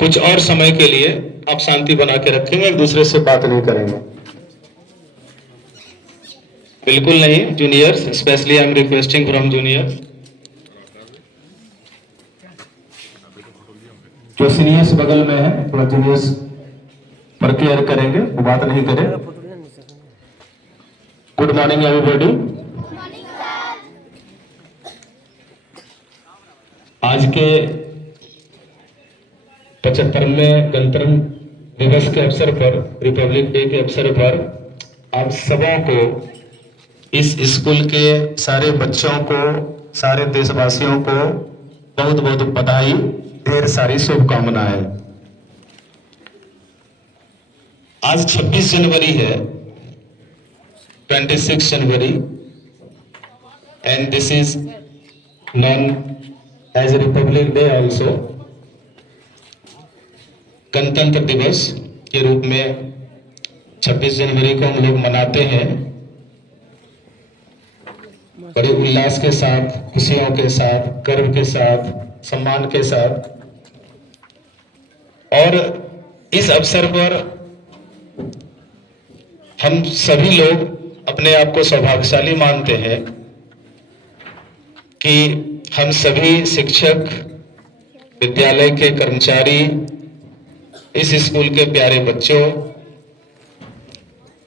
कुछ और समय के लिए आप शांति बना के रखेंगे, एक दूसरे से बात नहीं करेंगे। बिल्कुल नहीं juniors, specially I am requesting from juniors. जो सीनियर्स बगल में है थोड़ा जूनियर्स पर केयर करेंगे, वो बात नहीं करें। Good morning everybody. आज के 75वें गणतंत्र दिवस के अवसर पर, रिपब्लिक डे के अवसर पर आप सबों को, इस स्कूल के सारे बच्चों को, सारे देशवासियों को बहुत बहुत बधाई, ढेर सारी शुभकामनाएं। आज 26 जनवरी है, 26 जनवरी, and this is known as Republic Day also. गणतंत्र दिवस के रूप में 26 जनवरी को हम लोग मनाते हैं बड़े उल्लास के साथ, खुशियों के साथ, गर्व के साथ, सम्मान के साथ। और इस अवसर पर हम सभी लोग अपने आप को सौभाग्यशाली मानते हैं कि हम सभी शिक्षक, विद्यालय के कर्मचारी, इस स्कूल के प्यारे बच्चों,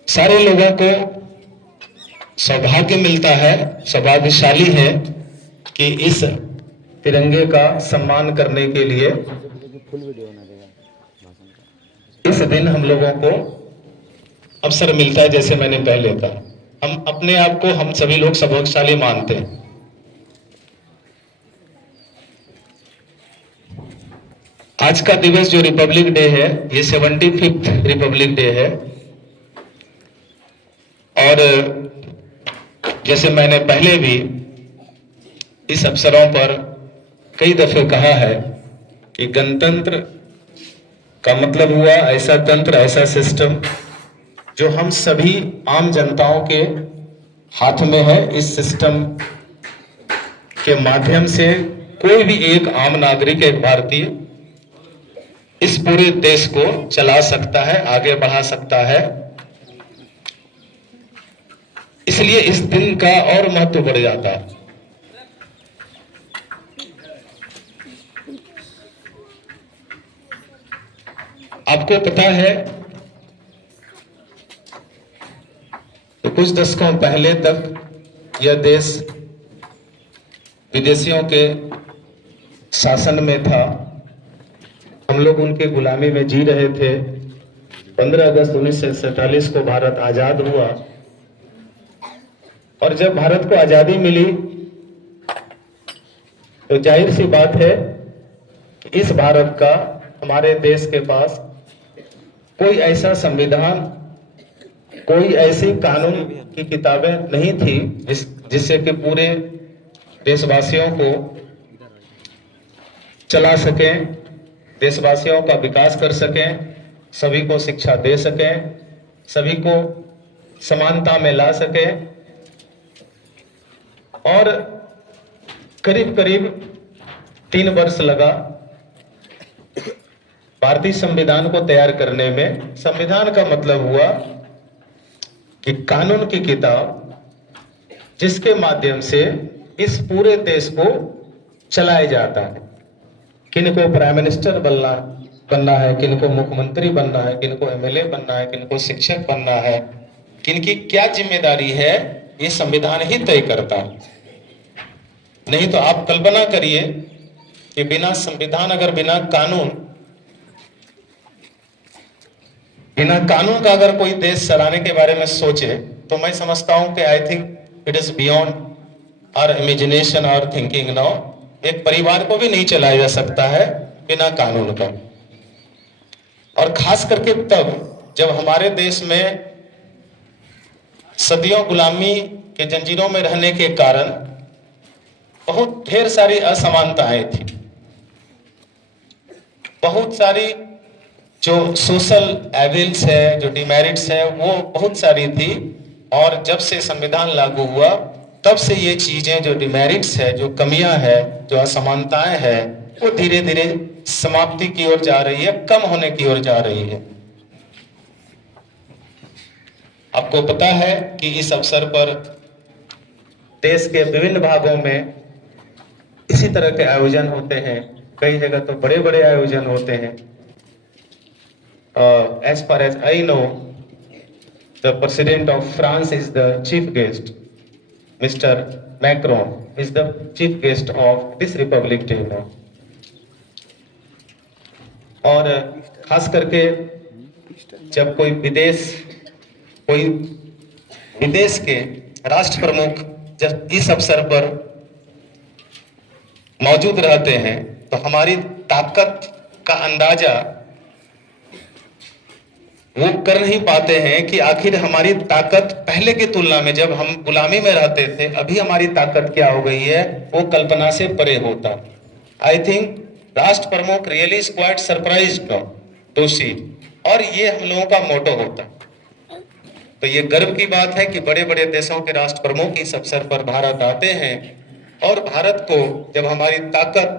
सारे लोगों को सौभाग्य मिलता है, सौभाग्यशाली है कि इस तिरंगे का सम्मान करने के लिए इस दिन हम लोगों को अवसर मिलता है। जैसे मैंने पहले कहा, हम अपने आप को, हम सभी लोग सौभाग्यशाली मानते हैं। आज का दिवस जो रिपब्लिक डे है, ये 75th रिपब्लिक डे है। और जैसे मैंने पहले भी इस अवसरों पर कई दफे कहा है कि गणतंत्र का मतलब हुआ ऐसा तंत्र, ऐसा सिस्टम जो हम सभी आम जनताओं के हाथ में है। इस सिस्टम के माध्यम से कोई भी एक आम नागरिक, एक भारतीय इस पूरे देश को चला सकता है, आगे बढ़ा सकता है। इसलिए इस दिन का और महत्व बढ़ जाता है। आपको पता है तो कुछ दशकों पहले तक यह देश विदेशियों के शासन में था, हम लोग उनके गुलामी में जी रहे थे। 15 अगस्त 1947 को भारत आजाद हुआ, और जब भारत को आजादी मिली तो जाहिर सी बात है कि इस भारत का, हमारे देश के पास कोई ऐसा संविधान, कोई ऐसी कानून की किताबें नहीं थी जिससे कि पूरे देशवासियों को चला सकें, देशवासियों का विकास कर सकें, सभी को शिक्षा दे सकें, सभी को समानता में ला सकें। और करीब करीब 3 वर्ष लगा भारतीय संविधान को तैयार करने में। संविधान का मतलब हुआ कि कानून की किताब जिसके माध्यम से इस पूरे देश को चलाया जाता है। किनको प्राइम मिनिस्टर बनना है, किनको मुख्यमंत्री बनना है, किनको एमएलए बनना है, किनको शिक्षक बनना है, किनकी क्या जिम्मेदारी है, ये संविधान ही तय करता है। नहीं तो आप कल्पना करिए कि बिना संविधान, अगर बिना कानून का अगर कोई देश चलाने के बारे में सोचे, तो मैं समझता हूं कि I think it is beyond our imagination और थिंकिंग नाउ। एक परिवार को भी नहीं चलाया जा सकता है बिना कानून का। और खास करके तब जब हमारे देश में सदियों गुलामी के जंजीरों में रहने के कारण बहुत ढेर सारी असमानताएं थी, बहुत सारी जो सोशल एविल्स है, जो डिमेरिट्स है, वो बहुत सारी थी। और जब से संविधान लागू हुआ तब से ये चीजें, जो डिमेरिट्स है, जो कमियां है, जो असमानताएं हैं, वो धीरे धीरे समाप्ति की ओर जा रही है, कम होने की ओर जा रही है। आपको पता है कि इस अवसर पर देश के विभिन्न भागों में इसी तरह के आयोजन होते हैं, कई जगह तो बड़े बड़े आयोजन होते हैं। As far as I know, the President of France is the chief guest. Mr. Macron is the chief guest of this Republic Day now. और खास करके जब कोई विदेश के राष्ट्र प्रमुख जब इस अवसर पर मौजूद रहते हैं तो हमारी ताकत का अंदाजा वो कर नहीं पाते हैं कि आखिर हमारी ताकत पहले की तुलना में, जब हम गुलामी में रहते थे, अभी हमारी ताकत क्या हो गई है, वो कल्पना से परे होता। आई थिंक राष्ट्र प्रमुख really is quite surprised to see, और ये हम लोगों का मोटो होता। तो ये गर्व की बात है कि बड़े बड़े देशों के राष्ट्र प्रमुख इस अवसर पर भारत आते हैं, और भारत को जब हमारी ताकत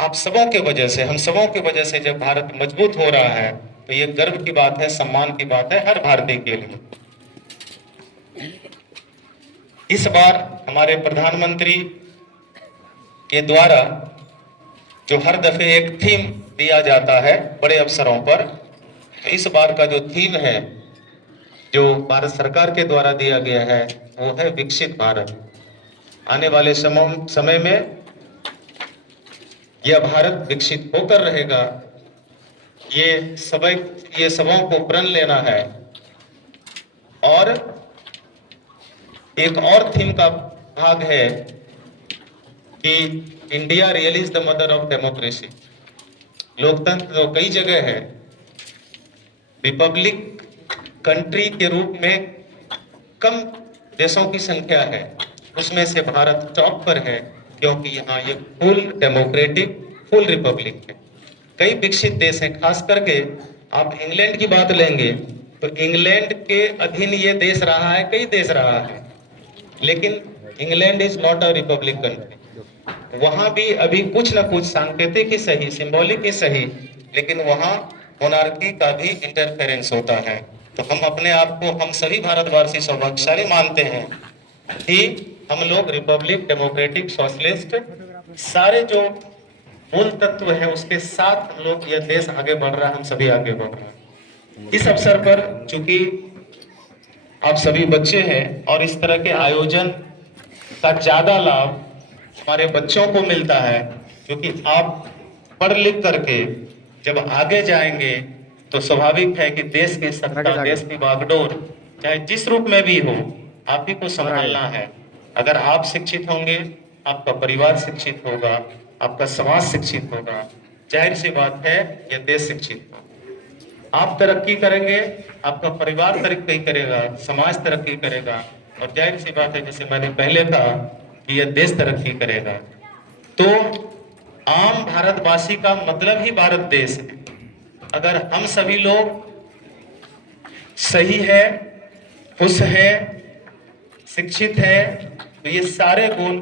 आप सबों के वजह से, हम सबों की वजह से जब भारत मजबूत हो रहा है, तो ये गर्व की बात है, सम्मान की बात है हर भारतीय के लिए। इस बार हमारे प्रधानमंत्री के द्वारा जो हर दफे एक थीम दिया जाता है बड़े अवसरों पर, तो इस बार का जो थीम है जो भारत सरकार के द्वारा दिया गया है वो है विकसित भारत। आने वाले समय में यह भारत विकसित होकर रहेगा, ये सबों को प्रण लेना है। और एक और थीम का भाग है कि India really is the mother of democracy. लोकतंत्र तो कई जगह है, रिपब्लिक कंट्री के रूप में कम देशों की संख्या है, उसमें से भारत टॉप पर है, क्योंकि यहाँ ये फुल डेमोक्रेटिक फुल रिपब्लिक है। कई विकसित देश हैं, खास करके आप इंग्लैंड की बात लेंगे तो इंग्लैंड के अधीन ये देश रहा है, कई देश रहा है, लेकिन England is not a republic country. वहां भी अभी कुछ ना कुछ सांकेतिक ही सही, सिंबॉलिक ही सही, लेकिन वहां मोनार्की का भी इंटरफेरेंस होता है। तो हम अपने आप को, हम सभी भारतवासी सौभाग्यशाली मानते हैं कि हम लोग रिपब्लिक, डेमोक्रेटिक, सोशलिस्ट, सारे जो मूल तत्व है उसके साथ हम लोग, यह देश आगे बढ़ रहा है, हम सभी आगे बढ़ रहे हैं। इस अवसर पर चूंकि आप सभी बच्चे हैं और इस तरह के आयोजन का ज्यादा लाभ हमारे बच्चों को मिलता है, क्योंकि आप पढ़ लिख करके जब आगे जाएंगे तो स्वाभाविक है कि देश की सत्ता, देश की बागडोर चाहे जिस रूप में भी हो, आप ही को संभालना है। अगर आप शिक्षित होंगे, आपका परिवार शिक्षित होगा, आपका समाज शिक्षित होगा, जाहिर सी बात है यह देश शिक्षित होगा। आप तरक्की करेंगे, आपका परिवार तरक्की करेगा, समाज तरक्की करेगा, और जाहिर सी बात है जैसे मैंने पहले कहा कि यह देश तरक्की करेगा। तो आम भारतवासी का मतलब ही भारत देश है। अगर हम सभी लोग सही है, खुश है, शिक्षित है, तो ये सारे गुण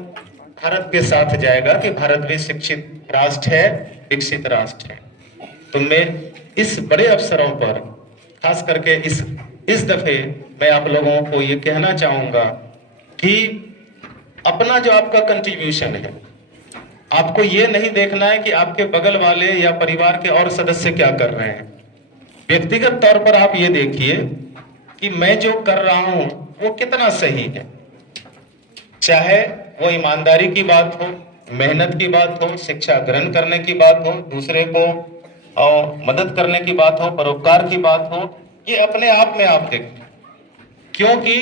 भारत के साथ जाएगा कि भारत भी शिक्षित राष्ट्र है, विकसित राष्ट्र है। तो मैं इस बड़े अवसरों पर खास करके इस दफे मैं आप लोगों को ये कहना चाहूंगा कि अपना जो आपका कंट्रीब्यूशन है, आपको ये नहीं देखना है कि आपके बगल वाले या परिवार के और सदस्य क्या कर रहे हैं। व्यक्तिगत तौर पर आप ये देखिए कि मैं जो कर रहा हूं वो कितना सही है, चाहे वो ईमानदारी की बात हो, मेहनत की बात हो, शिक्षा ग्रहण करने की बात हो, दूसरे को मदद करने की बात हो, परोपकार की बात हो, ये अपने आप में आप देखें। क्योंकि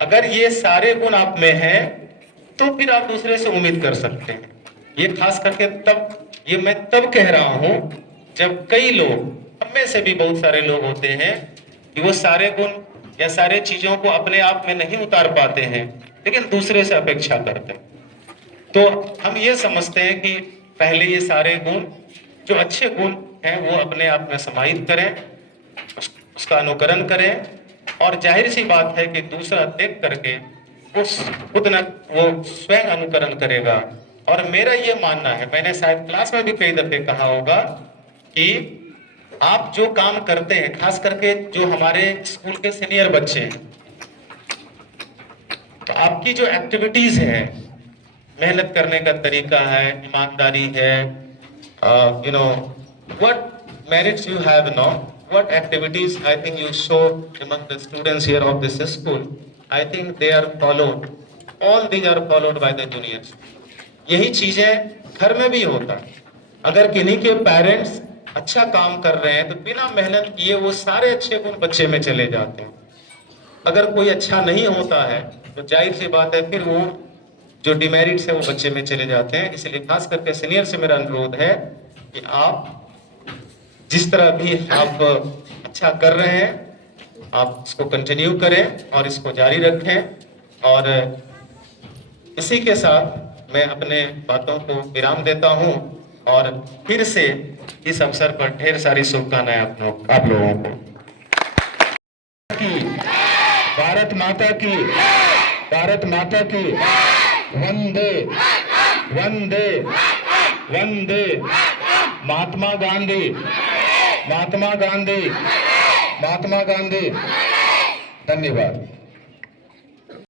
अगर ये सारे गुण आप में हैं तो फिर आप दूसरे से उम्मीद कर सकते हैं। ये खास करके ये मैं तब कह रहा हूं जब कई लोग, हम में से भी बहुत सारे लोग होते हैं कि वो सारे गुण या सारे चीजों को अपने आप में नहीं उतार पाते हैं, लेकिन दूसरे से अपेक्षा करते हैं। तो हम ये समझते हैं कि पहले ये सारे गुण, जो अच्छे गुण हैं, वो अपने आप में समाहित करें, उसका अनुकरण करें, और जाहिर सी बात है कि दूसरा देख करके वो स्वयं अनुकरण करेगा और मेरा ये मानना है, मैंने शायद क्लास में भी कई दफे कहा होगा कि आप जो काम करते हैं, खास करके जो हमारे स्कूल के सीनियर बच्चे हैं, तो आपकी जो एक्टिविटीज है, मेहनत करने का तरीका है, ईमानदारी है, you know what merits you have no, what activities I think you show among the students here of this school, I think they are followed, all these are followed by the juniors. यही चीजें घर में भी होता है। अगर किन्हीं के पेरेंट्स अच्छा काम कर रहे हैं तो बिना मेहनत किए वो सारे अच्छे गुण बच्चे में चले जाते हैं। अगर कोई अच्छा नहीं होता है तो जाहिर सी बात है फिर वो जो डिमेरिट्स है वो बच्चे में चले जाते हैं। इसलिए खास करके सीनियर से मेरा अनुरोध है कि आप जिस तरह भी आप अच्छा कर रहे हैं आप इसको कंटिन्यू करें और इसको जारी रखें। और इसी के साथ मैं अपने बातों को विराम देता हूं और फिर से इस अवसर पर ढेर सारी शुभकामनाएं आप लोगों को। भारत माता की, भारत माता की, वंदे वंदे वंदे। महात्मा गांधी, महात्मा गांधी, महात्मा गांधी। धन्यवाद।